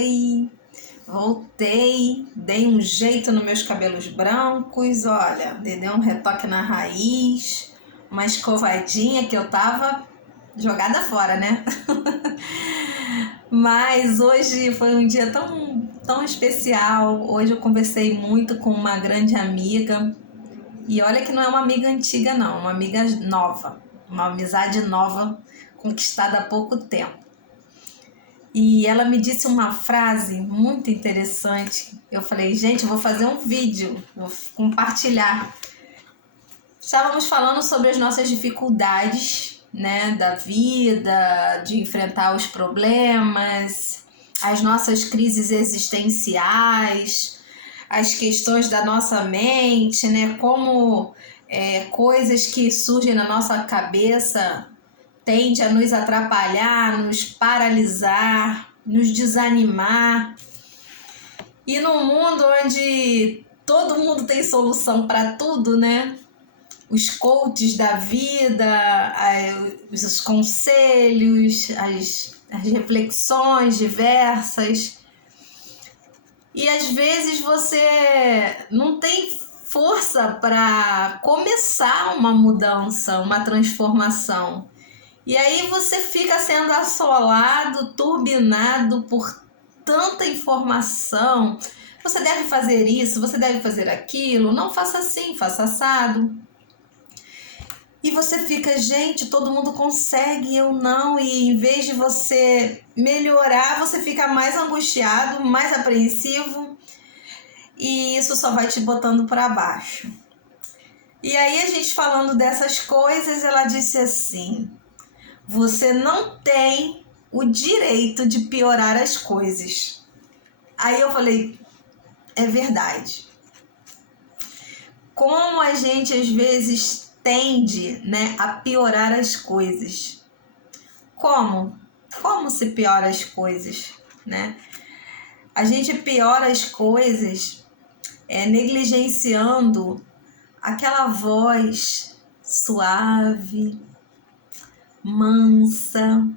Oi, voltei, dei um jeito nos meus cabelos brancos, olha, dei um retoque na raiz, uma escovadinha que eu tava jogada fora, né? Mas hoje foi um dia tão especial. Hoje eu conversei muito com uma grande amiga. E olha que não é uma amiga antiga, não, uma amiga nova, uma amizade nova, conquistada há pouco tempo. E ela me disse uma frase muito interessante. Eu falei, gente, eu vou fazer um vídeo, vou compartilhar. Estávamos falando sobre as nossas dificuldades, né, da vida, de enfrentar os problemas, as nossas crises existenciais, as questões da nossa mente, né, como coisas que surgem na nossa cabeça tende a nos atrapalhar, nos paralisar, nos desanimar. E num mundo onde todo mundo tem solução para tudo, né? Os coaches da vida, os conselhos, as reflexões diversas. E às vezes você não tem força para começar uma mudança, uma transformação. E aí você fica sendo assolado, turbinado por tanta informação. Você deve fazer isso, você deve fazer aquilo, não faça assim, faça assado. E você fica, gente, todo mundo consegue, eu não. E em vez de você melhorar, você fica mais angustiado, mais apreensivo. E isso só vai te botando para baixo. E aí a gente falando dessas coisas, ela disse assim: você não tem o direito de piorar as coisas. Aí eu falei, é verdade. Como a gente às vezes tende, né, a piorar as coisas. Como? Como se piora as coisas, né? A gente piora as coisas negligenciando aquela voz suave, mansa,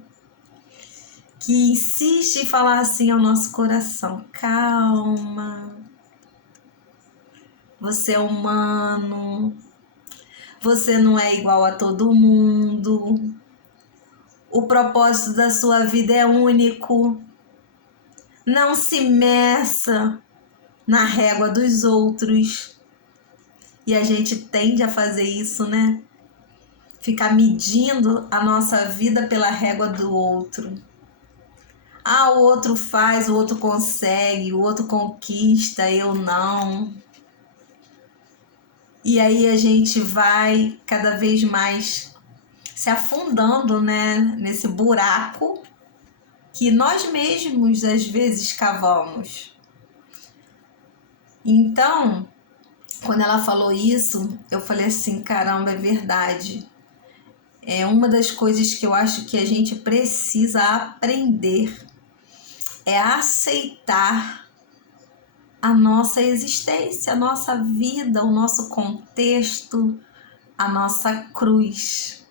que insiste em falar assim ao nosso coração: calma, você é humano, você não é igual a todo mundo, o propósito da sua vida é único, não se meça na régua dos outros. E a gente tende a fazer isso, né? Ficar medindo a nossa vida pela régua do outro. Ah, o outro faz, o outro consegue, o outro conquista, eu não. E aí a gente vai cada vez mais se afundando, né, nesse buraco que nós mesmos às vezes cavamos. Então, quando ela falou isso, eu falei assim, caramba, é verdade. É uma das coisas que eu acho que a gente precisa aprender, é aceitar a nossa existência, a nossa vida, o nosso contexto, a nossa cruz.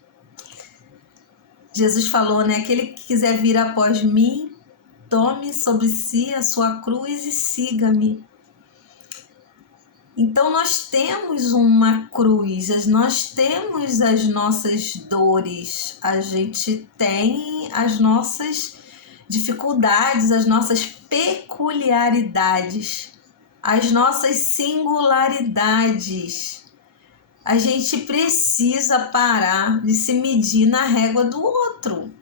Jesus falou, né? Aquele que quiser vir após mim, tome sobre si a sua cruz e siga-me. Então nós temos uma cruz, nós temos as nossas dores, a gente tem as nossas dificuldades, as nossas peculiaridades, as nossas singularidades. A gente precisa parar de se medir na régua do outro.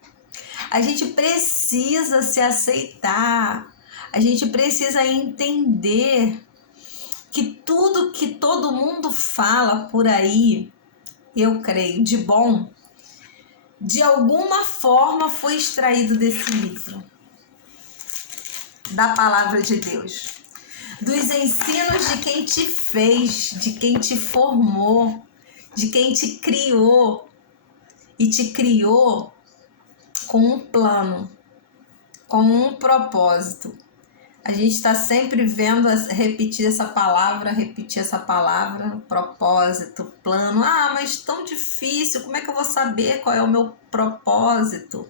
A gente precisa se aceitar. A gente precisa entender que tudo que todo mundo fala por aí, eu creio, de bom, de alguma forma foi extraído desse livro, da palavra de Deus, dos ensinos de quem te fez, de quem te formou, de quem te criou e te criou com um plano, com um propósito. A gente está sempre vendo repetir essa palavra, propósito, plano. Ah, mas tão difícil, como é que eu vou saber qual é o meu propósito?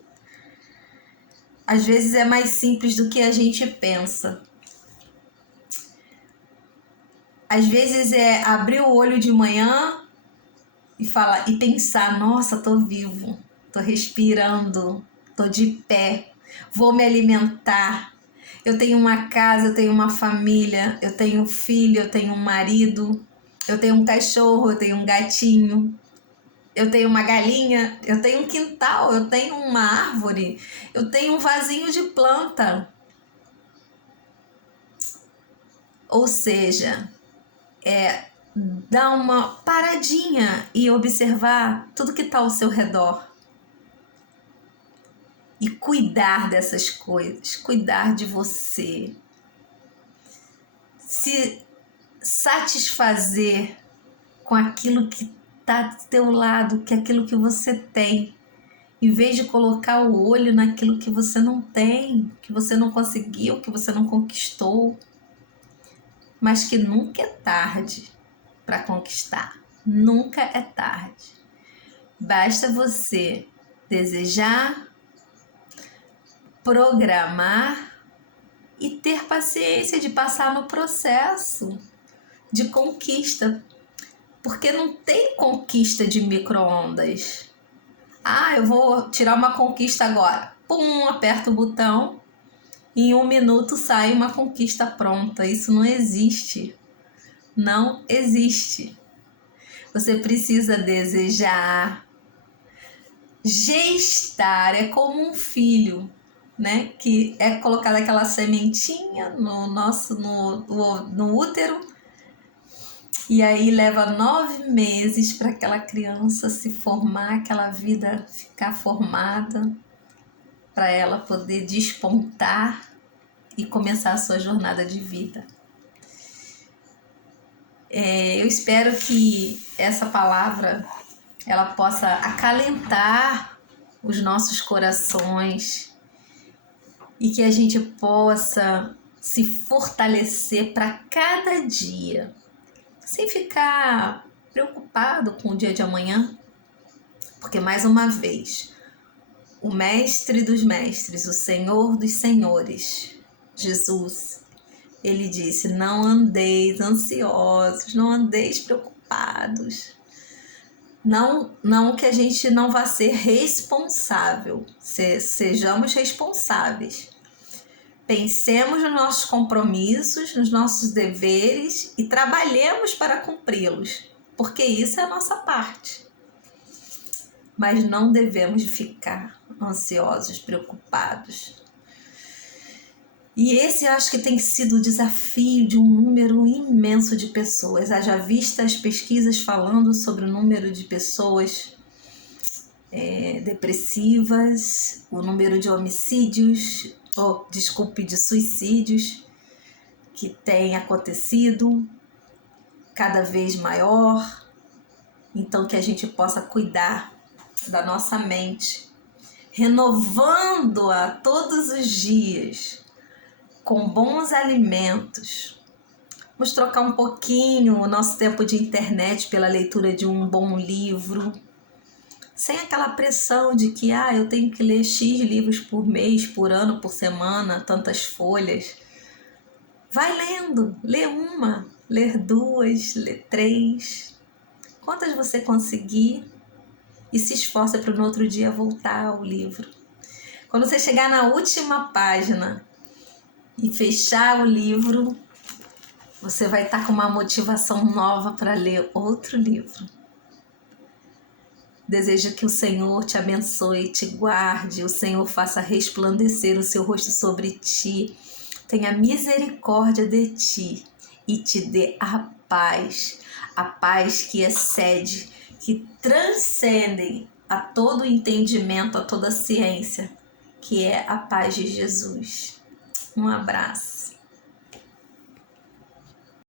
às vezes é mais simples do que a gente pensa. Às vezes é abrir o olho de manhã e pensar, nossa, tô vivo, tô respirando, tô de pé, vou me alimentar. Eu tenho uma casa, eu tenho uma família, eu tenho um filho, eu tenho um marido, eu tenho um cachorro, eu tenho um gatinho, eu tenho uma galinha, eu tenho um quintal, eu tenho uma árvore, eu tenho um vasinho de planta. Ou seja, dar uma paradinha e observar tudo que está ao seu redor. E cuidar dessas coisas, cuidar de você. Se satisfazer com aquilo que está do teu lado, que é aquilo que você tem. Em vez de colocar o olho naquilo que você não tem, que você não conseguiu, que você não conquistou. Mas que nunca é tarde para conquistar. Nunca é tarde. Basta você desejar, programar e ter paciência de passar no processo de conquista. Porque não tem conquista de micro-ondas. Ah, eu vou tirar uma conquista agora. Pum, aperta o botão. Em 1 minuto sai uma conquista pronta. Isso não existe. Não existe. Você precisa desejar. Gestar é como um filho, né? Que é colocada aquela sementinha no útero. E aí leva 9 meses para aquela criança se formar, aquela vida ficar formada, para ela poder despontar e começar a sua jornada de vida. Eu espero que essa palavra ela possa acalentar os nossos corações e que a gente possa se fortalecer para cada dia, sem ficar preocupado com o dia de amanhã, porque mais uma vez, o Mestre dos Mestres, o Senhor dos Senhores, Jesus, ele disse: não andeis ansiosos, não andeis preocupados. Não que a gente não vá ser responsável, sejamos responsáveis. Pensemos nos nossos compromissos, nos nossos deveres e trabalhemos para cumpri-los, porque isso é a nossa parte. Mas não devemos ficar ansiosos, preocupados. E esse eu acho que tem sido o desafio de um número imenso de pessoas. Haja vista as pesquisas falando sobre o número de pessoas depressivas, o número de homicídios, de suicídios que tem acontecido cada vez maior. Então que a gente possa cuidar da nossa mente, renovando-a todos os dias com bons alimentos. Vamos trocar um pouquinho o nosso tempo de internet pela leitura de um bom livro, sem aquela pressão de que eu tenho que ler X livros por mês, por ano, por semana, tantas folhas. Vai lendo, lê 1, lê 2, lê 3, quantas você conseguir, e se esforça para no outro dia voltar ao livro. Quando você chegar na última página e fechar o livro, você vai estar com uma motivação nova para ler outro livro. Desejo que o Senhor te abençoe, te guarde, o Senhor faça resplandecer o seu rosto sobre ti, tenha misericórdia de ti e te dê a paz que excede, que transcende a todo entendimento, a toda ciência, que é a paz de Jesus. Um abraço.